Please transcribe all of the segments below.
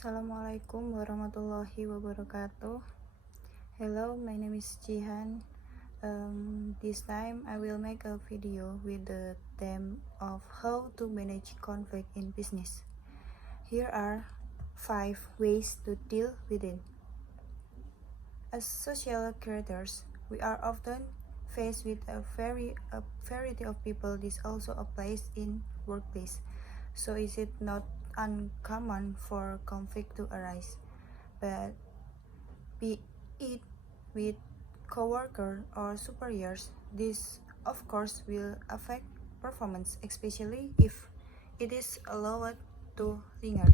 Assalamualaikum warahmatullahi wabarakatuh. Hello, my name is Jihan. This time I will make a video with the theme of how to manage conflict in business. Here are 5 ways to deal with it. As social creators, we are often faced with a variety of people. This also applies in workplace. So is it not uncommon for conflict to arise? But be it with coworkers or superiors, this of course will affect performance, especially if it is allowed to linger.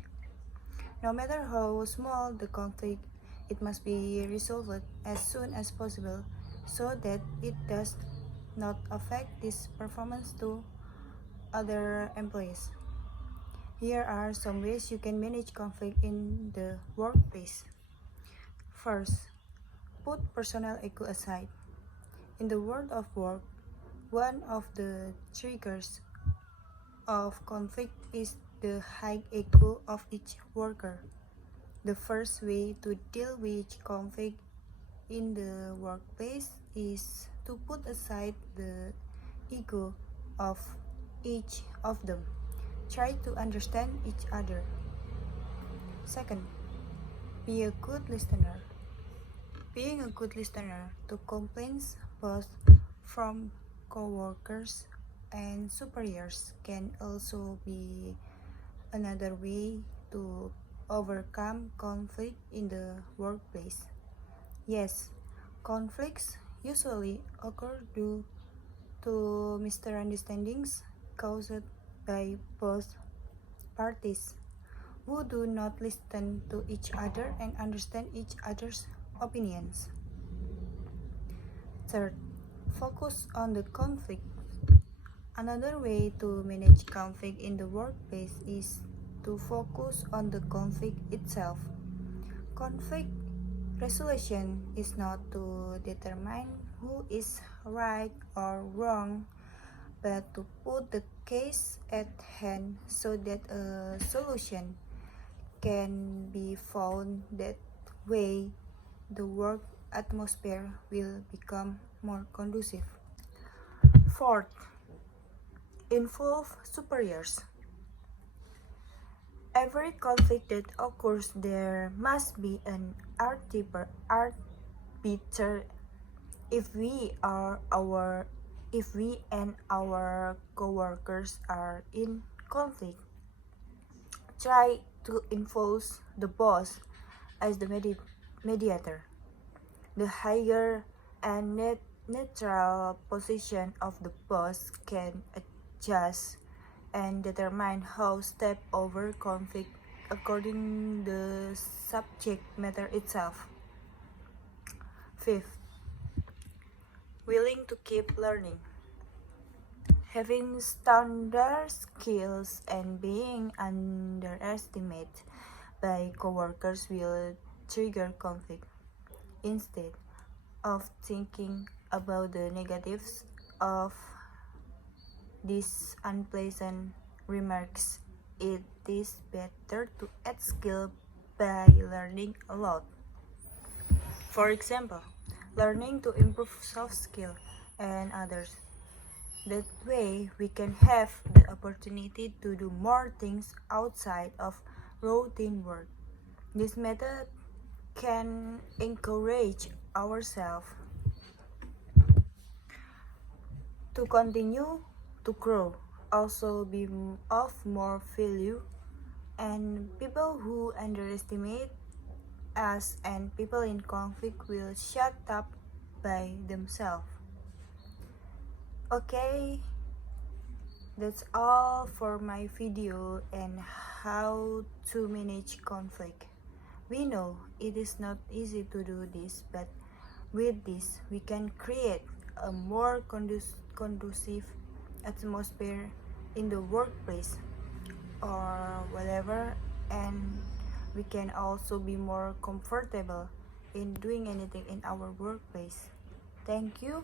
No matter how small the conflict, it must be resolved as soon as possible so that it does not affect this performance to other employees. Here are some ways you can manage conflict in the workplace. First, put personal ego aside. In the world of work, one of the triggers of conflict is the high ego of each worker. The first way to deal with conflict in the workplace is to put aside the ego of each of them. Try to understand each other. Second, be a good listener. Being a good listener to complaints both from coworkers and superiors can also be another way to overcome conflict in the workplace. Yes, conflicts usually occur due to misunderstandings caused by both parties who do not listen to each other and understand each other's opinions. Third, focus on the conflict. Another way to manage conflict in the workplace is to focus on the conflict itself. Conflict resolution is not to determine who is right or wrong, but to put the case at hand so that a solution can be found. That way, the work atmosphere will become more conducive. Fourth, involve superiors. Every conflict that occurs, there must be an arbiter. If we and our coworkers are in conflict, try to involve the boss as the mediator. The higher and neutral position of the boss can adjust and determine how step over conflict according the subject matter itself. Fifth, willing to keep learning. Having standard skills and being underestimated by coworkers will trigger conflict. Instead of thinking about the negatives of these unpleasant remarks, it is better to add skill by learning a lot. For example, learning to improve soft skill and others. That way, we can have the opportunity to do more things outside of routine work. This method can encourage ourselves to continue to grow, also be of more value, and people who underestimate us and people in conflict will shut up by themselves. Okay, that's all for my video and how to manage conflict. We know it is not easy to do this, but with this we can create a more conducive atmosphere in the workplace or whatever, and we can also be more comfortable in doing anything in our workplace. Thank you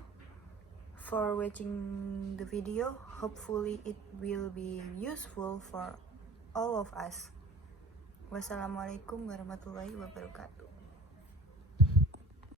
for watching the video. Hopefully it will be useful for all of us. Wassalamualaikum warahmatullahi wabarakatuh.